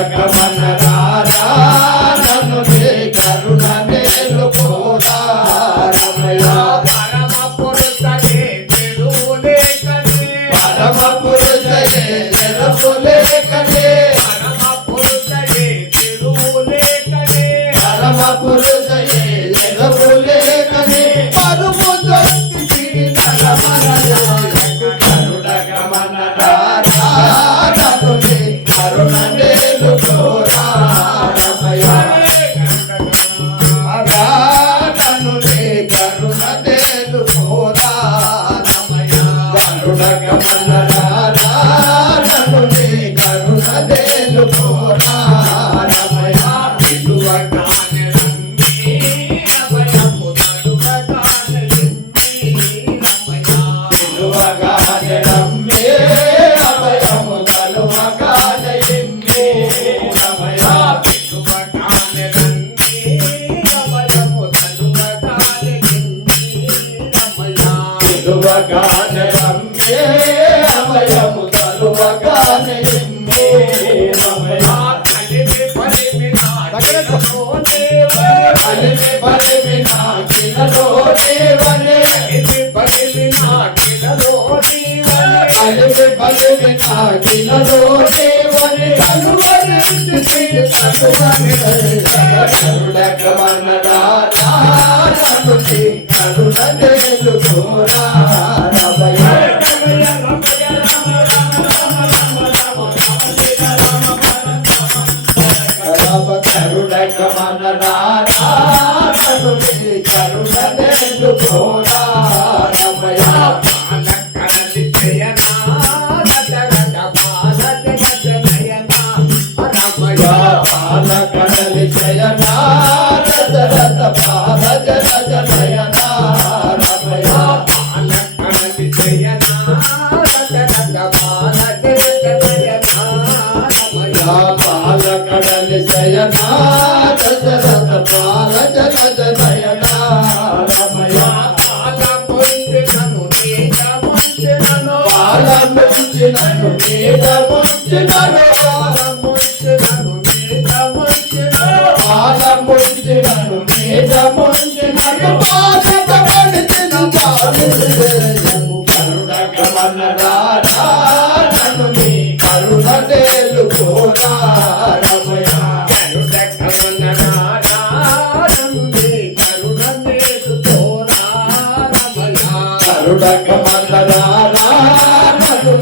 గరుడగమన రారా నన్ను నీ కరుణ నేను కోరా రమయ పరమ పురుషనే తిరులేఖనే పరమ పురుషయే జనములేకనే పరమ పురుషనే తిరులేఖనే పరమ carro, కనువరించి కనువని కరుడగమన రారా నన్ను నీ కరుణ నేను రమ కరుణ జయనా రథ రథ పాల జన జనయనా రమయ పాల పొందినను నీట ముంచినను పాల ముంచినను నీడ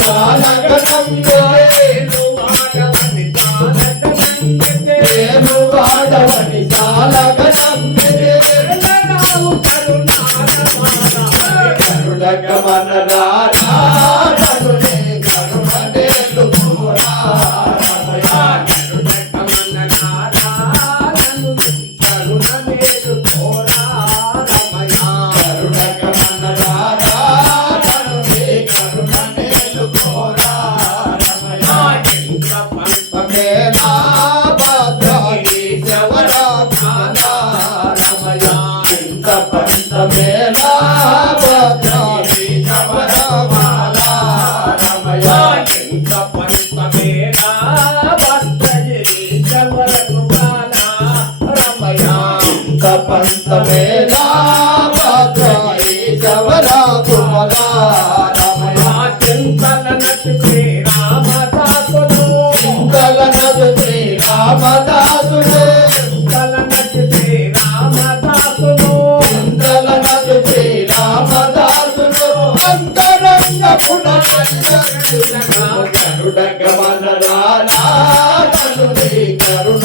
సాలగనందే ఏడు వాడబడి సాలగనందే కరుణగమన రారా కరుణే పంత పంతమేలా భద్రాయి శవరా కుమలా రమయ చింతల నదు శ్రీ రామదాసుడే చింతల నదు శ్రీ రామదాసుడు అంతరంగ పున కరుడగమన రారా నన్ను నీ కరుణ